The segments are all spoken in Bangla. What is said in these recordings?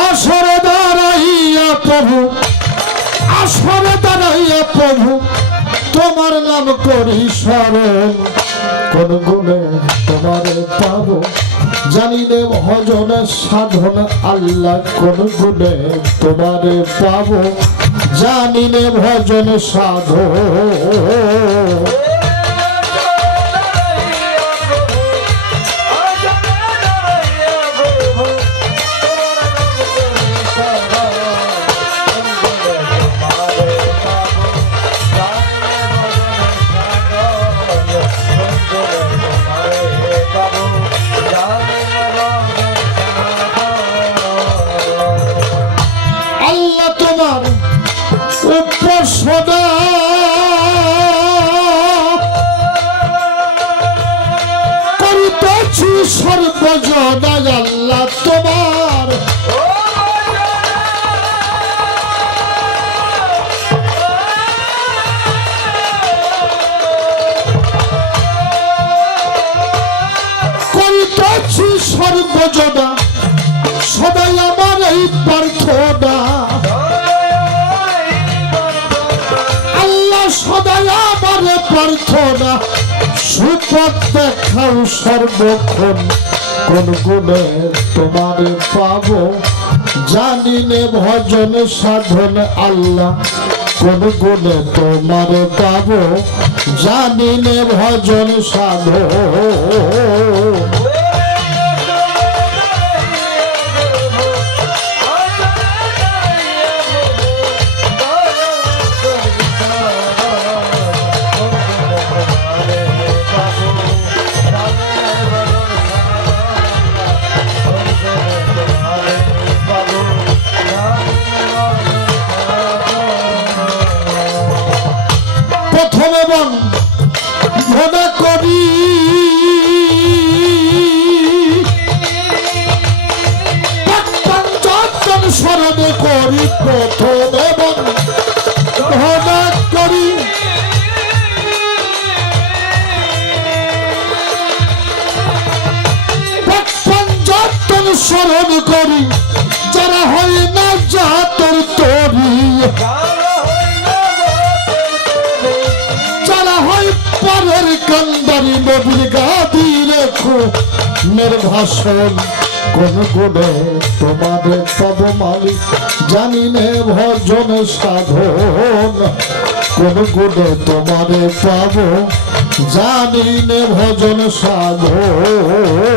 আসরে দাঁড়াইয়া প্রভু, আসরে দাঁড়াইয়া প্রভু তোমার নাম করি স্মরণ। কোন গুণে তোমার পাব জানি রে ভজন সাধন আল্লাহ, কোন গুণে তোমার পাব জানি রে ভজন সাধন। সদা করিতেছি সর্বজনা আল্লাহ তোমার, করিতেছি সর্বজনা সদাই আমার এই প্রার্থনা। সদাই আমার প্রার্থনা সুপথ দেখাও সর্বক্ষণ। কোন গুণে তোমার পাব জানি নে ভজন সাধন আল্লাহ, কোন গুণে তোমার পাব জানি নে ভজন সাধন। এবং মনে করি যতন স্মরণে করি প্রথম এবং মনে করি যতন স্মরণ করি যারা হয় না জাতর তরি, পরের কান্দারি নবীর গাদি রেখো নির্ভাষণ। কোন গুণে তোমার পাব মালিক জানি নে ভজন সাধন, কোন গুণে তোমার পাব জানি নে ভজন সাধন।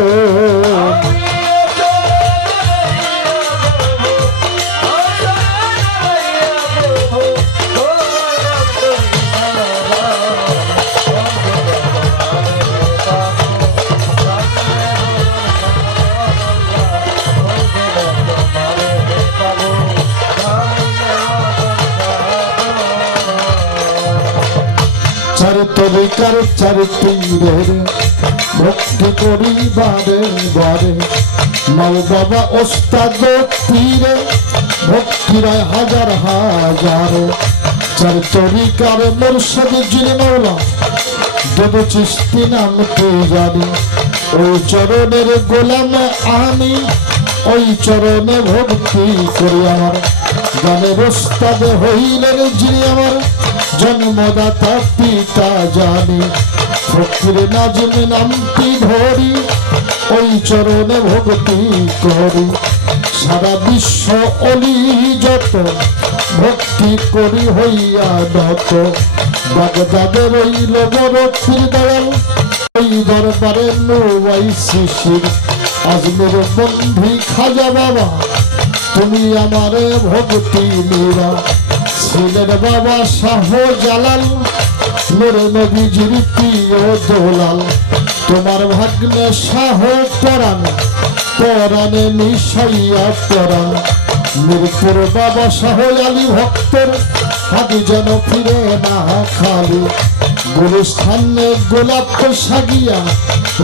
চার তরিকার চার পীরের ভক্তি করি বারে বারে, মাও বাবা ওস্তাদ পীরে ভক্তিরায় হাজার হাজার। চার তরিকার মুর্শিদ যিনি মওলা দেব চিশতি নামটি জানি, ওই চরণের গোলাম আমি ওই চরণে ভক্তি করি। আমার গানের ওস্তাদ হইলেন যিনি আমার জন্মদাতা পিতা জানি, ফকির নাজমি নামটি ধরি ওই চরণে ভক্তি করি। সারা বিশ্ব অলি যত ভক্তি করি হইয়া নত, বাগদাদের ওই লোবর পীর দয়াল ওই দরবারে নুয়াই শিশির। আজমের বন্ধি খাজা বাবা তুমি আমারে ভক্তি নিরা, ছিলেন বাবা শাহ জালাল নূরে নবীজির প্রিয় দোলাল। তোমার ভাগ্নে শাহ পরাণ পরাণে মিশাইয়া পরাণ, মিরপুর বাবা শাহ আলী ভক্তের হাত যেন ফিরে না খালি। গুলিস্থানে গোলাপ সাগিয়া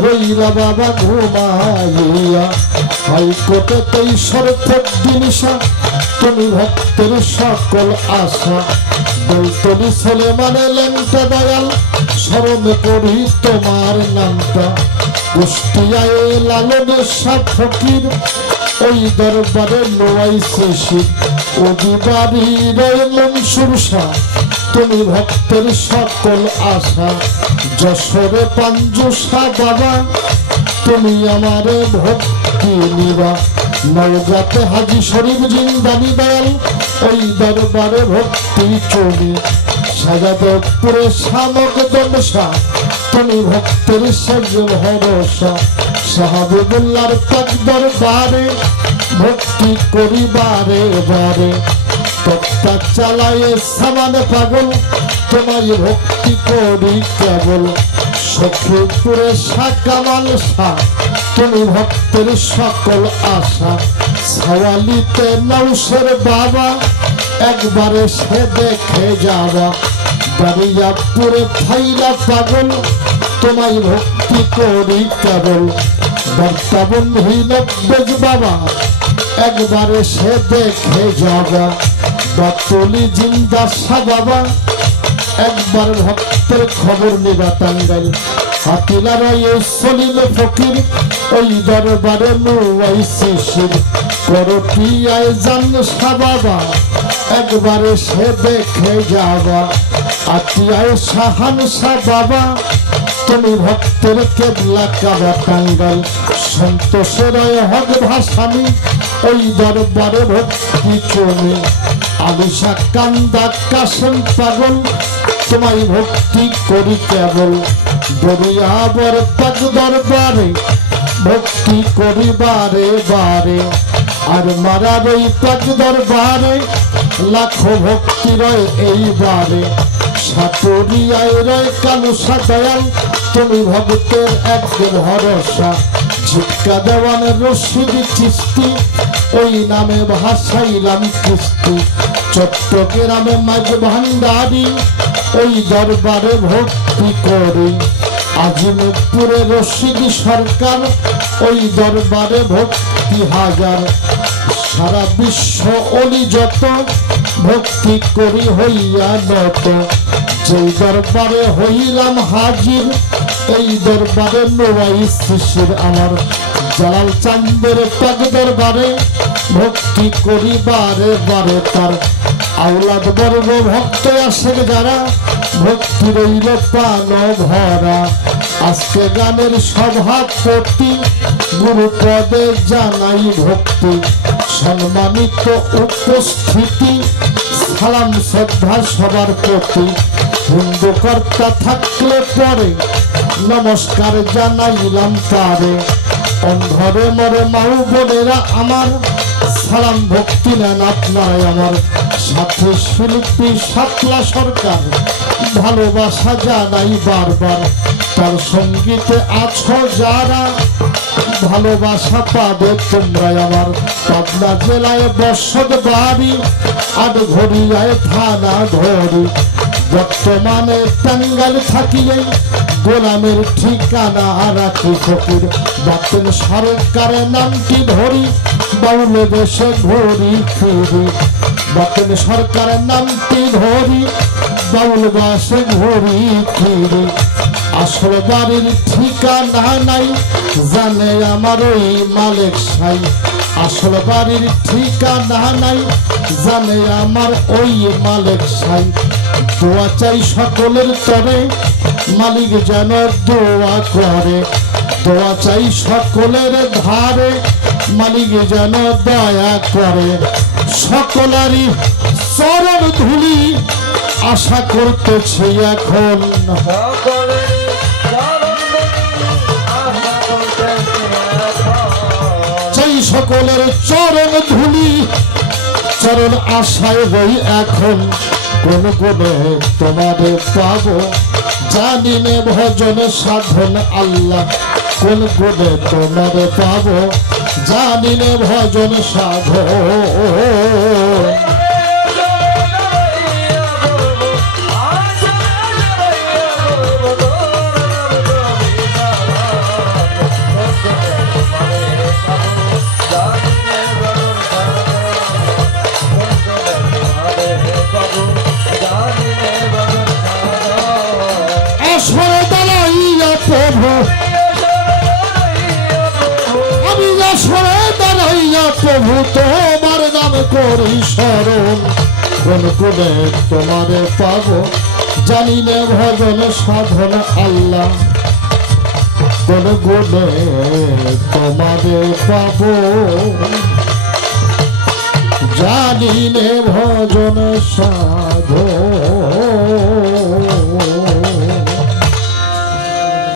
রইলা বাবা ঘুমাইয়া, হাইকোর্টে 23 দিনিশা তুমি ভক্তের সকল আশা। বলতলি ছেলে মানে লেংটা দয়াল স্মরণ করি তোমার নামটা। কুষ্টিয়ায় লালন শাহ ফকির ওই দরবারে নোয়াইছে শিব অধিবারীর মনসুর শাহ তুমি ভক্তের সকল আশা যশোরে পাঞ্জুসা বাবা তুমি আমারে ভক্তি নিবা নওগাঁতে হাজি শরীফ জিন্দানি দয়াল ওই দরবারে ভক্তি চলি সাজাদপুরে শামক দমসা তুমি ভক্তের সেজ ভরসা সাহাবুল্লাহর পাক দরবারে ভক্তি করি বারে বারে তক্তা চালায় সামান পাগল তোমায় ভক্তি করি কেবল সখীপুরে শাকামাল শাহ তুমি ভক্তের সকল আশা সওয়ালিতে নৌসের বাবা একবারে সে দেখে যাবা দরিয়াপুরে ফাইলা পাগল তোমায় ভক্তি করি কেবল বর্তাবন্ধী নব্বেজ বাবা একবারে সে দেখে যাবা বাতুলি জিন্দা শাহ বাবা একবার ভক্তের খবর নিবা টাঙ্গাইল হাতিলার সলিম ফকির ওই দরবারে নুয়াইছে শিব করপিয়ায় জান শাহ বাবা একবারে সে দেখে যাবা আতিয়ায় শাহান শাহ বাবা তুমি ভক্তের কেবলা কাবা টাঙ্গাইল সন্তোষের হক ভাসানি ওই দরবারে ভক্তি চলে আলিশা কান্দা কাশেম পাগল তোমায় ভক্তি করি কেবল দরিয়াবর পাক দরবারে ভক্তি করি বারে বারে আর মারার ওই পাক দরবারে লাখো ভক্তি রয় এইবারে সাতরিয়ায় রয় কালুসা দয়াল তুমি ভক্তের একদিন ভরসা ঝিটকা দেওয়ান রশিদ চিস্তি ওই নামে ভাসাইলাম কিস্তি চট্টগ্রামে মাঝ ভান্ডারি ওই দরবারে ভক্তি করি আজিমপুরে রশিদ সরকার ওই দরবারে ভক্তি হাজার সারা বিশ্ব অলি যত ভক্তি করি হইয়া নত যেই দরবারে হইলাম হাজির এই দরবারে নোয়াইশ শিশির আমার জালাল চাঁদের পাক দরবারে ভক্তি করি বারে বারে তার আওলাদ বর্গ ভক্ত আসেন যারা ভক্তি রইল প্রাণ ভরা আজকে গানের সভাপতি গুরুপদে জানাই ভক্তি সম্মানিত উপস্থিতি সালাম শ্রদ্ধা সবার প্রতি হিন্দু কর্তা থাকলে পরে নমস্কার জানাইলাম তারে অন্ধরে মরে মাউ বোনেরা আমার সালাম ভক্তি নেন আপনারাই আমার সাথে শিল্পী শাপলা সরকার ভালোবাসা জানাই বারবার তার সঙ্গীতে আছো যারা ভালোবাসা পাবে তোমরা আমার পাবনা জেলায় বসত বাড়ি আট ঘড়িয়ায় থানা ধরি বর্তমানে টাঙ্গাইল থাকিয়ে গোলামের ঠিকানা রাখি ফকির বাতেন সরকারের নামটি ধরি বাউল দেশে ঘুরি ফিরি বাতেন সরকারের নামটি ধরি বাউল বাসে ঘুরি ফিরি আসল বাড়ির ঠিকানা নাই জানে আমার ওই মালিক সাই আসল বাড়ির ঠিকানা নাই জানে আমার ওই মালিক সাই দোয়া চাই সকলের তরে মালিক যেন দোয়া করে দোয়া চাই সকলের ধারে মালিক যেন দয়া করে সকলেরই চরণ ধুলি আশা করতেছি এখন চাই সকলের চরণ ধুলি চরণ আশায় রই এখন কোন কোনে তোমারে পাবো জানি নে ভজন সাধন আল্লাহ কোন কোনে তোমারে পাবো জানি নে ভজন সাধন প্রভু আমি যশোরে দাঁড়াই করিয়া প্রভু তোমার নাম করি স্মরণ, কোন কোনে তোমারে পাবো জানিলে ভজন সাধন আল্লাহ, কোন গুণে তোমারে পাবো জানিলে ভজন সাধন।